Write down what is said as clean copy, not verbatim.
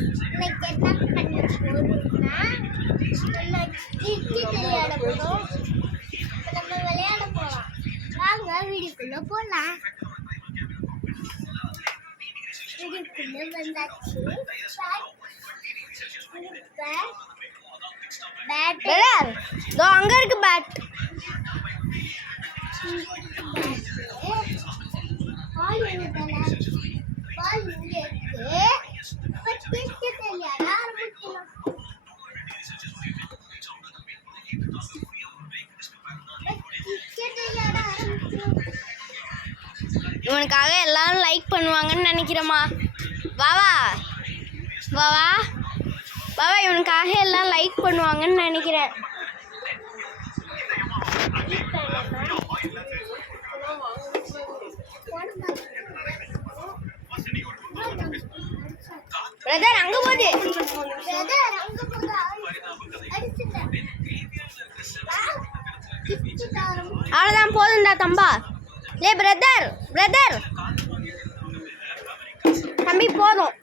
இன்னைக்கு என்ன பண்ண போறோம்னா விளையாட போறோம். நம்ம விளையாட போலாம். வாங்க வீடியோக்குள்ள போலாம். வீடியோக்குள்ள வந்தாச்சு. பேட் இதோ அங்க இருக்கு பேட். பால் எங்கடா? பால் இங்க இருக்கு. கிரிக்கெட் விளையாட ஆரம்பிக்கலாம். இவனுக்காக எல்லாரும் லைக் பண்ணுவாங்கன்னு நினைக்கிறேம்மா. வாவா வாவா வாவா, இவனுக்காக எல்லாம் லைக் பண்ணுவாங்கன்னு நினைக்கிறேன். பிரதர் அங்க போகுது. அவ்வளோதான், போதும்டா தம்பா. லே பிரதர் பிரதர் தம்பி போதும்.